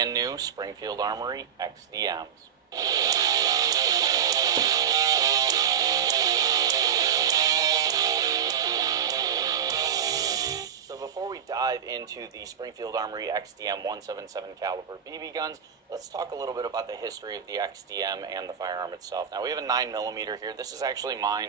brand new Springfield Armory XDMs. So before we dive into the Springfield Armory XDM 177 caliber BB guns, let's talk a little bit about the history of the XDM and the firearm itself. Now, we have a 9mm here. This is actually mine.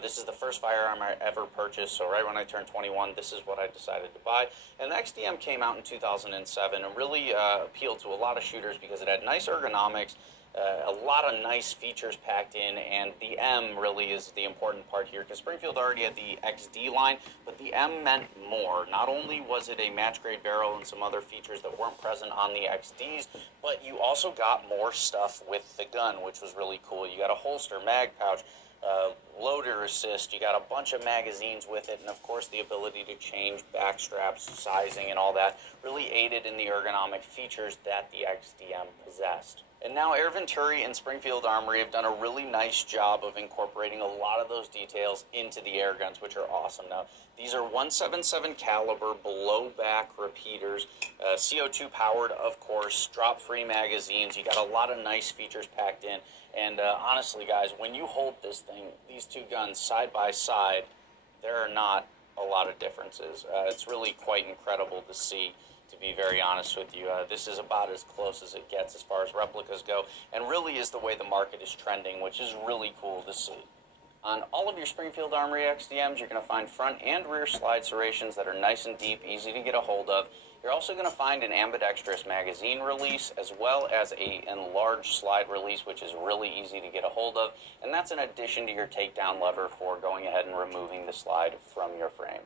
This is the first firearm I ever purchased, so right when I turned 21, this is what I decided to buy. And the XDM came out in 2007 and really appealed to a lot of shooters because it had nice ergonomics, a lot of nice features packed in, and the M really is the important part here because Springfield already had the XD line, but the M meant more. Not only was it a match-grade barrel and some other features that weren't present on the XDs, but you also got more stuff with the gun, which was really cool. You got a holster, mag pouch, loader assist, you got a bunch of magazines with it, and of course the ability to change back straps, sizing, and all that really aided in the ergonomic features that the XDM possessed. And now Air Venturi and Springfield Armory have done a really nice job of incorporating a lot of those details into the air guns, which are awesome. Now, these are 177 caliber blowback repeaters, CO2 powered, of course, drop-free magazines. You got a lot of nice features packed in. And honestly, guys, when you hold this thing, these two guns side by side, there are not a lot of differences. It's really quite incredible to see, to be very honest with you. This is about as close as it gets as far as replicas go, and really is the way the market is trending, which is really cool to see. On all of your Springfield Armory XDMs, you're going to find front and rear slide serrations that are nice and deep, easy to get a hold of. You're also going to find an ambidextrous magazine release as well as an enlarged slide release, which is really easy to get a hold of, and that's in addition to your takedown lever for going ahead and removing the slide from your frame.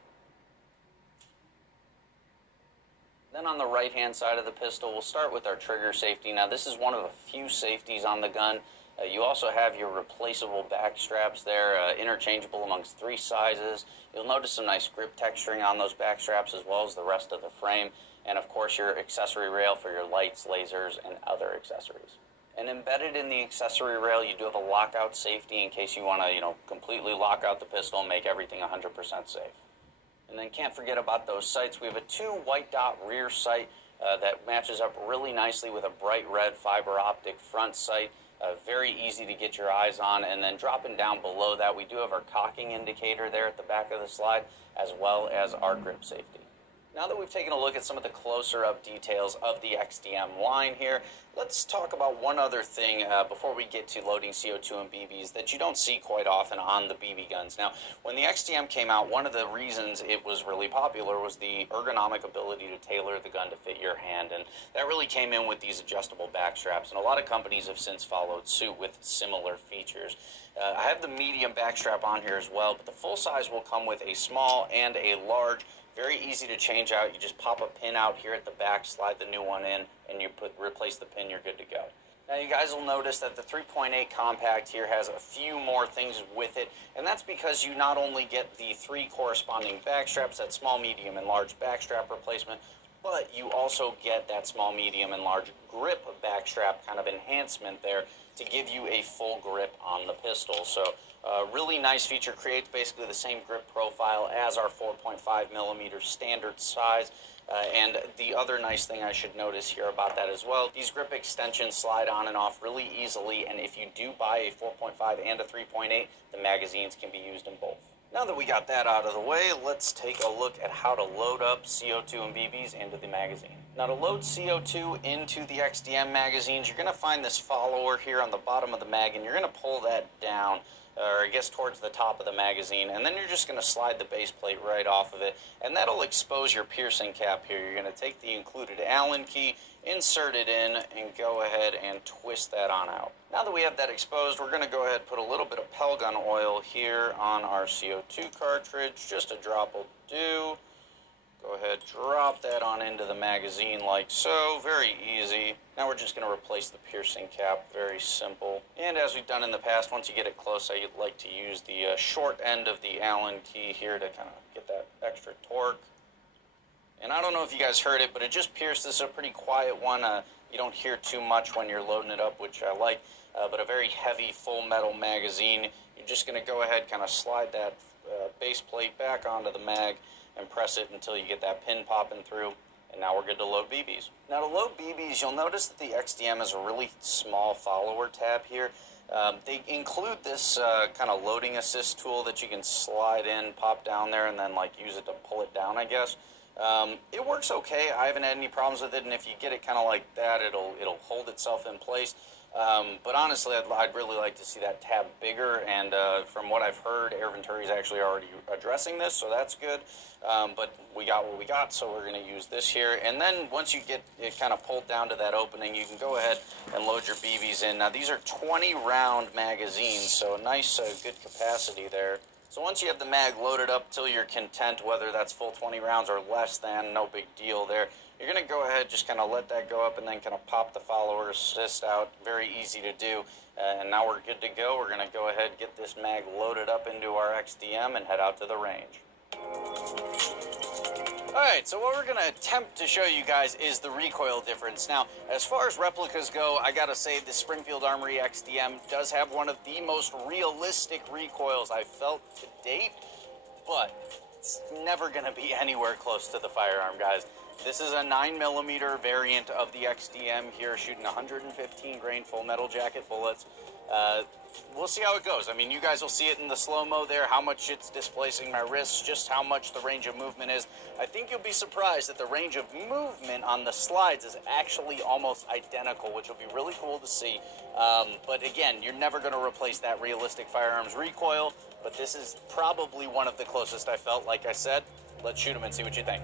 Then on the right-hand side of the pistol, we'll start with our trigger safety. Now, this is one of the few safeties on the gun. You also have your replaceable back straps there, interchangeable amongst 3 sizes. You'll notice some nice grip texturing on those back straps as well as the rest of the frame. And of course your accessory rail for your lights, lasers, and other accessories. And embedded in the accessory rail, you do have a lockout safety in case you want to, completely lock out the pistol and make everything 100% safe. And then can't forget about those sights. We have a 2 white dot rear sight that matches up really nicely with a bright red fiber optic front sight. Very easy to get your eyes on, and then dropping down below that, we do have our cocking indicator there at the back of the slide, as well as our grip safety. Now that we've taken a look at some of the closer up details of the XDM line here, let's talk about one other thing before we get to loading CO2 and BBs that you don't see quite often on the BB guns. Now, when the XDM came out, one of the reasons it was really popular was the ergonomic ability to tailor the gun to fit your hand, and that really came in with these adjustable back straps, and a lot of companies have since followed suit with similar features. I have the medium back strap on here as well, but the full size will come with a small and a large. Very easy to change out. You just pop a pin out here at the back, slide the new one in, and you replace the pin, you're good to go. Now you guys will notice that the 3.8 compact here has a few more things with it, and that's because you not only get the 3 corresponding back straps, that small, medium, and large back strap replacement, but you also get that small, medium, and large grip back strap kind of enhancement there to give you a full grip on the pistol. So really nice feature, creates basically the same grip profile as our 4.5mm standard size. And the other nice thing I should notice here about that as well, these grip extensions slide on and off really easily, and if you do buy a 4.5 and a 3.8, the magazines can be used in both. Now that we got that out of the way, let's take a look at how to load up CO2 and BBs into the magazine. Now to load CO2 into the XDM magazines, you're going to find this follower here on the bottom of the mag, and you're going to pull that down, or I guess towards the top of the magazine, and then you're just going to slide the base plate right off of it, and that'll expose your piercing cap here. You're going to take the included Allen key, insert it in, and go ahead and twist that on out. Now that we have that exposed, we're going to go ahead and put a little bit of Pelgun oil here on our CO2 cartridge. Just a drop will do. Go ahead, drop that on into the magazine like so. Very easy. Now we're just going to replace the piercing cap. Very simple. And as we've done in the past, once you get it close, I like to use the short end of the Allen key here to kind of get that extra torque. And I don't know if you guys heard it, but it just pierced. This is a pretty quiet one. You don't hear too much when you're loading it up, which I like. But a very heavy full metal magazine. You're just going to go ahead, kind of slide that base plate back onto the mag and press it until you get that pin popping through, And now we're good to load BBs. Now to load BBs, you'll notice that the XDM has a really small follower tab here. They include this kind of loading assist tool that you can slide in, pop down there, and then like use it to pull it down, I guess. It works okay. I haven't had any problems with it, and if you get it kind of like that, it'll hold itself in place. But honestly, I'd really like to see that tab bigger, and from what I've heard, Air Venturi is actually already addressing this, so that's good. But we got what we got, so we're going to use this here. And then once you get it kind of pulled down to that opening, you can go ahead and load your BBs in. Now, these are 20-round magazines, so a nice, good capacity there. So once you have the mag loaded up till you're content, whether that's full 20 rounds or less than, no big deal there. You're going to go ahead, just kind of let that go up and then kind of pop the follower assist out. Very easy to do. And now we're good to go. We're going to go ahead, get this mag loaded up into our XDM and head out to the range. Alright, so what we're going to attempt to show you guys is the recoil difference. Now, as far as replicas go, I gotta say the Springfield Armory XDM does have one of the most realistic recoils I've felt to date, but it's never going to be anywhere close to the firearm, guys. This is a 9mm variant of the XDM here, shooting 115 grain full metal jacket bullets. We'll see how it goes. I mean, you guys will see it in the slow-mo there, how much it's displacing my wrists, just how much the range of movement is. I think you'll be surprised that the range of movement on the slides is actually almost identical, which will be really cool to see. But again, you're never going to replace that realistic firearms recoil, but this is probably one of the closest I felt. Like I said, let's shoot them and see what you think.